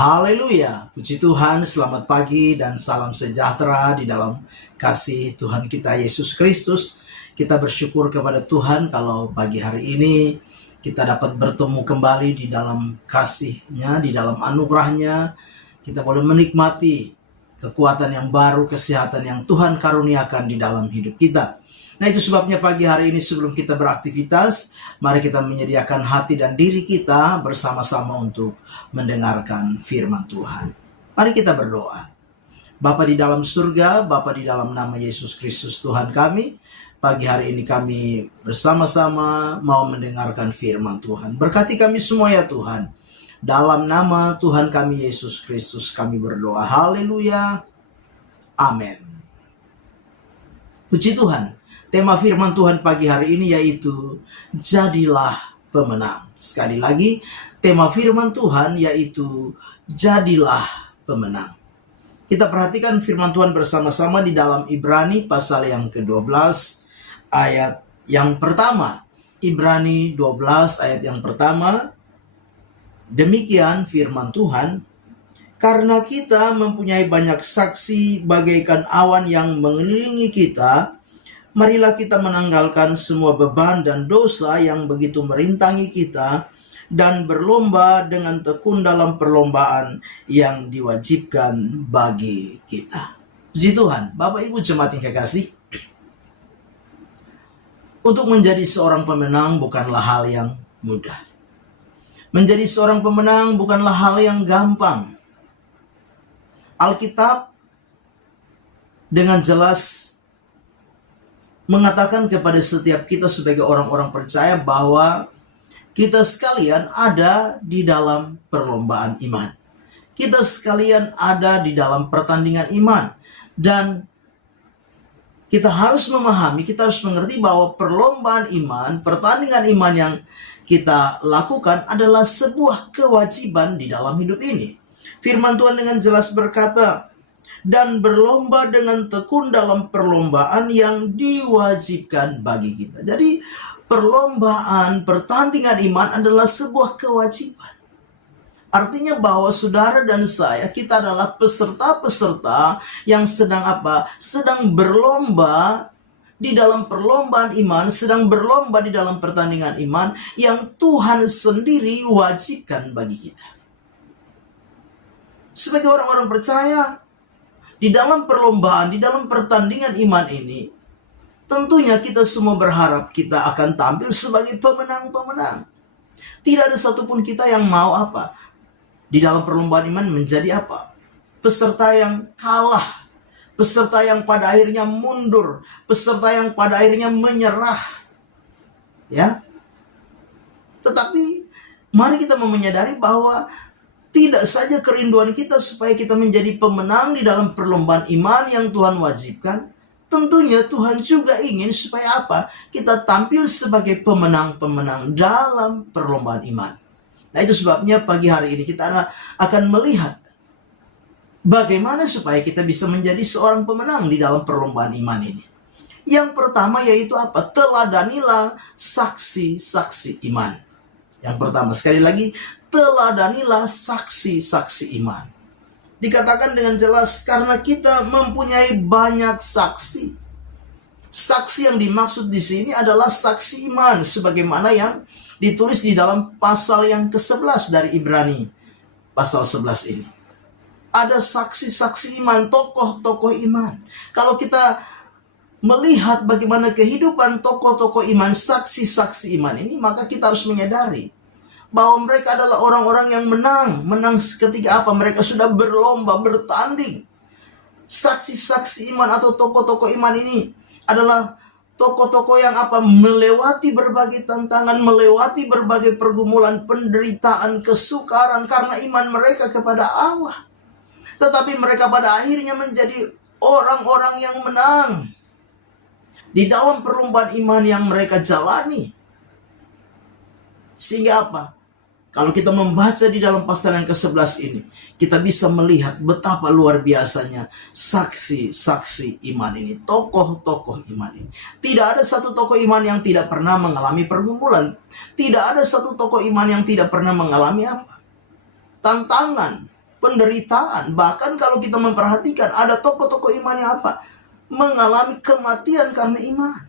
Haleluya, puji Tuhan, selamat pagi dan salam sejahtera di dalam kasih Tuhan kita Yesus Kristus. Kita bersyukur kepada Tuhan kalau pagi hari ini kita dapat bertemu kembali di dalam kasih-Nya, di dalam anugerah-Nya. Kita boleh menikmati kekuatan yang baru, kesehatan yang Tuhan karuniakan di dalam hidup kita. Nah, itu sebabnya pagi hari ini sebelum kita beraktivitas, mari kita menyediakan hati dan diri kita bersama-sama untuk mendengarkan firman Tuhan. Mari kita berdoa. Bapa di dalam surga, Bapa di dalam nama Yesus Kristus Tuhan kami, pagi hari ini kami bersama-sama mau mendengarkan firman Tuhan. Berkati kami semua ya Tuhan. Dalam nama Tuhan kami Yesus Kristus kami berdoa. Haleluya. Amin. Puji Tuhan. Tema firman Tuhan pagi hari ini yaitu jadilah pemenang. Sekali lagi, tema firman Tuhan yaitu jadilah pemenang. Kita perhatikan firman Tuhan bersama-sama di dalam Ibrani pasal yang ke-12 ayat yang pertama. Ibrani 12 ayat yang pertama. Demikian firman Tuhan, karena kita mempunyai banyak saksi bagaikan awan yang mengelilingi kita, marilah kita menanggalkan semua beban dan dosa yang begitu merintangi kita dan berlomba dengan tekun dalam perlombaan yang diwajibkan bagi kita. Puji Tuhan, Bapak Ibu jemaat yang kekasih, untuk menjadi seorang pemenang bukanlah hal yang mudah. Menjadi seorang pemenang bukanlah hal yang gampang. Alkitab dengan jelas mengatakan kepada setiap kita sebagai orang-orang percaya bahwa kita sekalian ada di dalam perlombaan iman. Kita sekalian ada di dalam pertandingan iman. Dan kita harus memahami, kita harus mengerti bahwa perlombaan iman, pertandingan iman yang kita lakukan adalah sebuah kewajiban di dalam hidup ini. Firman Tuhan dengan jelas berkata, dan berlomba dengan tekun dalam perlombaan yang diwajibkan bagi kita. Jadi perlombaan, pertandingan iman adalah sebuah kewajiban. Artinya bahwa saudara dan saya, kita adalah peserta-peserta yang sedang apa? Sedang berlomba di dalam perlombaan iman, sedang berlomba di dalam pertandingan iman yang Tuhan sendiri wajibkan bagi kita. Sebagai orang-orang percaya, di dalam perlombaan, di dalam pertandingan iman ini, tentunya kita semua berharap kita akan tampil sebagai pemenang-pemenang. Tidak ada satupun kita yang mau apa? Di dalam perlombaan iman menjadi apa? Peserta yang kalah. Peserta yang pada akhirnya mundur. Peserta yang pada akhirnya menyerah. Ya. Tetapi mari kita menyadari bahwa tidak saja kerinduan kita supaya kita menjadi pemenang di dalam perlombaan iman yang Tuhan wajibkan. Tentunya Tuhan juga ingin supaya apa? Kita tampil sebagai pemenang-pemenang dalam perlombaan iman. Nah, itu sebabnya pagi hari ini kita akan melihat bagaimana supaya kita bisa menjadi seorang pemenang di dalam perlombaan iman ini. Yang pertama yaitu apa? Teladanilah saksi-saksi iman. Yang pertama, sekali lagi, teladanilah saksi-saksi iman. Dikatakan dengan jelas karena kita mempunyai banyak saksi. Saksi yang dimaksud di sini adalah saksi iman sebagaimana yang ditulis di dalam pasal yang ke-11 dari Ibrani pasal 11 ini. Ada saksi-saksi iman, tokoh-tokoh iman. Kalau kita melihat bagaimana kehidupan tokoh-tokoh iman, saksi-saksi iman ini, maka kita harus menyadari bahwa mereka adalah orang-orang yang menang. Menang ketika apa? Mereka sudah berlomba, bertanding. Saksi-saksi iman atau tokoh-tokoh iman ini adalah tokoh-tokoh yang apa? Melewati berbagai tantangan, melewati berbagai pergumulan, penderitaan, kesukaran karena iman mereka kepada Allah. Tetapi mereka pada akhirnya menjadi orang-orang yang menang di dalam perlombaan iman yang mereka jalani. Sehingga apa? Kalau kita membaca di dalam pasal yang ke-11 ini, kita bisa melihat betapa luar biasanya saksi-saksi iman ini, tokoh-tokoh iman ini. Tidak ada satu tokoh iman yang tidak pernah mengalami pergumulan. Tidak ada satu tokoh iman yang tidak pernah mengalami apa? Tantangan. penderitaan. Bahkan kalau kita memperhatikan, ada tokoh-tokoh iman yang apa? Mengalami kematian karena iman.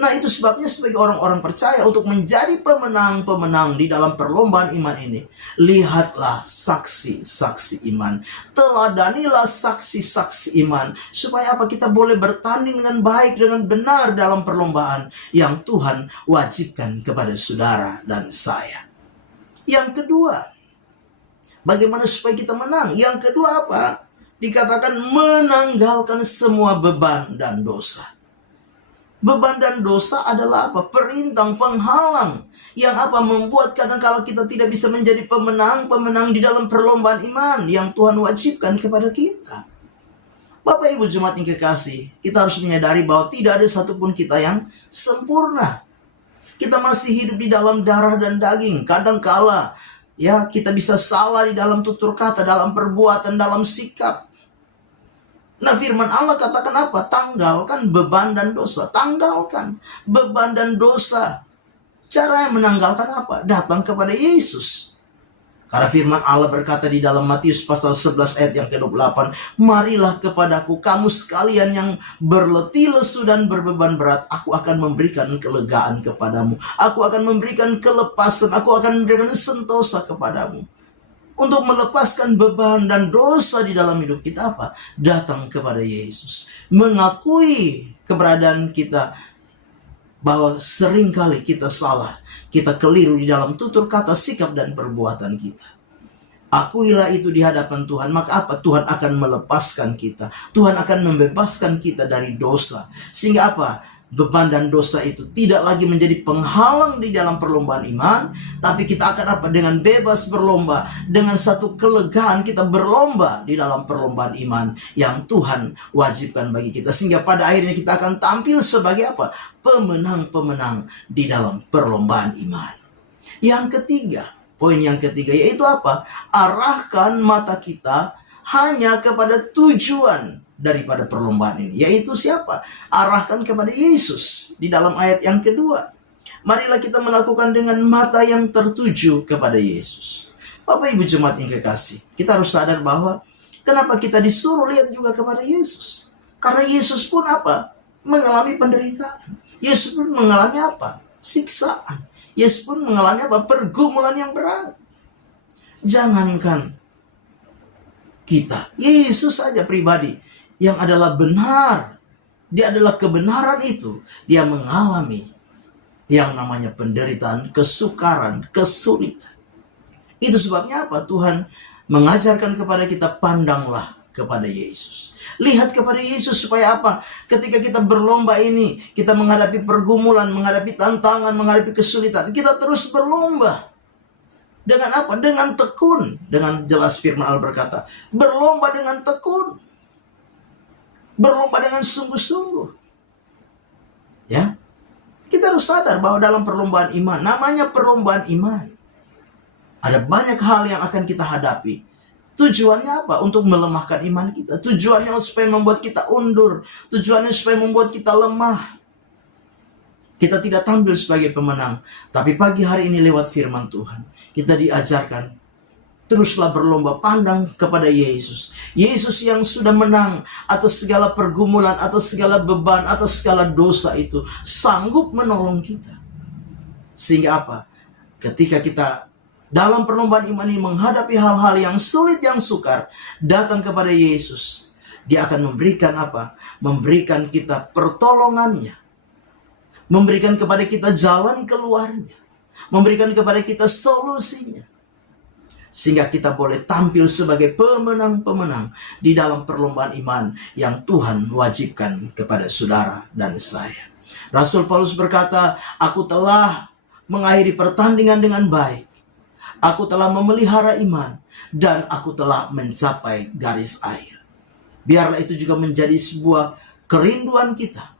Nah, itu sebabnya sebagai orang-orang percaya untuk menjadi pemenang-pemenang di dalam perlombaan iman ini, lihatlah saksi-saksi iman. Teladanilah saksi-saksi iman. Supaya apa? Kita boleh bertanding dengan baik, dengan benar dalam perlombaan yang Tuhan wajibkan kepada saudara dan saya. Yang kedua, bagaimana supaya kita menang? Yang kedua apa? Dikatakan menanggalkan semua beban dan dosa. Beban dan dosa adalah apa? Perintang, penghalang. Yang apa? Membuat kadang-kala kita tidak bisa menjadi pemenang-pemenang di dalam perlombaan iman yang Tuhan wajibkan kepada kita. Bapak Ibu jemaat yang kekasih, kita harus menyadari bahwa tidak ada satupun kita yang sempurna. Kita masih hidup di dalam darah dan daging. Kadang-kala ya kita bisa salah di dalam tutur kata, dalam perbuatan, dalam sikap. Nah, firman Allah katakan apa? Tanggalkan beban dan dosa. Tanggalkan beban dan dosa. Cara yang menanggalkan apa? Datang kepada Yesus. Karena firman Allah berkata di dalam Matius pasal 11 ayat yang ke-28, marilah kepadaku kamu sekalian yang berletih lesu dan berbeban berat, aku akan memberikan kelegaan kepadamu. Aku akan memberikan kelepasan, aku akan memberikan sentosa kepadamu. Untuk melepaskan beban dan dosa di dalam hidup kita apa? Datang kepada Yesus. Mengakui keberadaan kita bahwa seringkali kita salah. Kita keliru di dalam tutur kata, sikap, dan perbuatan kita. Akuilah itu di hadapan Tuhan. Maka apa? Tuhan akan melepaskan kita. Tuhan akan membebaskan kita dari dosa. Sehingga apa? Beban dan dosa itu tidak lagi menjadi penghalang di dalam perlombaan iman, tapi kita akan apa? Dengan bebas berlomba, dengan satu kelegaan kita berlomba di dalam perlombaan iman yang Tuhan wajibkan bagi kita. Sehingga pada akhirnya kita akan tampil sebagai apa? Pemenang-pemenang di dalam perlombaan iman. Yang ketiga, poin yang ketiga yaitu apa? Arahkan mata kita hanya kepada tujuan daripada perlombaan ini, yaitu siapa? Arahkan kepada Yesus di dalam ayat yang kedua. Marilah kita melakukan dengan mata yang tertuju kepada Yesus. Bapak Ibu jemaat yang kekasih, kita harus sadar bahwa kenapa kita disuruh lihat juga kepada Yesus? Karena Yesus pun apa? Mengalami penderitaan. Yesus pun mengalami apa? Siksaan. Yesus pun mengalami apa? Pergumulan yang berat. Jangankan kita, Yesus saja pribadi yang adalah benar, dia adalah kebenaran itu, dia mengalami yang namanya penderitaan, kesukaran, kesulitan. Itu sebabnya apa? Tuhan mengajarkan kepada kita, pandanglah kepada Yesus. Lihat kepada Yesus supaya apa? Ketika kita berlomba ini, kita menghadapi pergumulan, menghadapi tantangan, menghadapi kesulitan, kita terus berlomba. Dengan apa? Dengan tekun. Dengan jelas firman Allah berkata, berlomba dengan tekun. Berlomba dengan sungguh-sungguh. Ya. Kita harus sadar bahwa dalam perlombaan iman, namanya perlombaan iman, ada banyak hal yang akan kita hadapi. Tujuannya apa? Untuk melemahkan iman kita. Tujuannya supaya membuat kita undur. Tujuannya supaya membuat kita lemah. Kita tidak tampil sebagai pemenang. Tapi pagi hari ini lewat firman Tuhan, kita diajarkan, teruslah berlomba, pandang kepada Yesus. Yesus yang sudah menang atas segala pergumulan, atas segala beban, atas segala dosa itu, sanggup menolong kita. Sehingga apa? Ketika kita dalam perlombaan iman ini menghadapi hal-hal yang sulit, yang sukar, datang kepada Yesus, Dia akan memberikan apa? Memberikan kita pertolongannya. Memberikan kepada kita jalan keluarnya. Memberikan kepada kita solusinya. Sehingga kita boleh tampil sebagai pemenang-pemenang di dalam perlombaan iman yang Tuhan wajibkan kepada saudara dan saya. Rasul Paulus berkata, aku telah mengakhiri pertandingan dengan baik. Aku telah memelihara iman dan aku telah mencapai garis akhir. Biarlah itu juga menjadi sebuah kerinduan kita.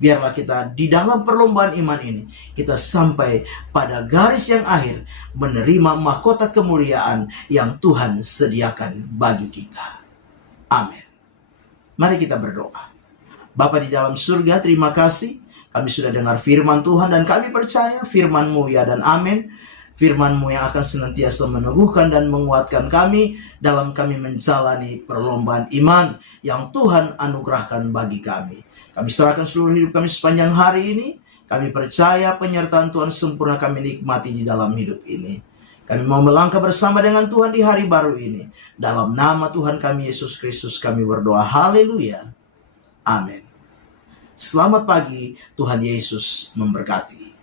Biarlah kita di dalam perlombaan iman ini, kita sampai pada garis yang akhir, menerima mahkota kemuliaan yang Tuhan sediakan bagi kita. Amin. Mari kita berdoa. Bapa di dalam surga, terima kasih. Kami sudah dengar firman Tuhan dan kami percaya firman-Mu ya dan amin. Firman-Mu yang akan senantiasa meneguhkan dan menguatkan kami dalam kami menjalani perlombaan iman yang Tuhan anugerahkan bagi kami. Kami serahkan seluruh hidup kami sepanjang hari ini. Kami percaya penyertaan Tuhan sempurna kami nikmati di dalam hidup ini. Kami mau melangkah bersama dengan Tuhan di hari baru ini. Dalam nama Tuhan kami Yesus Kristus kami berdoa. Haleluya. Amin. Selamat pagi, Tuhan Yesus memberkati.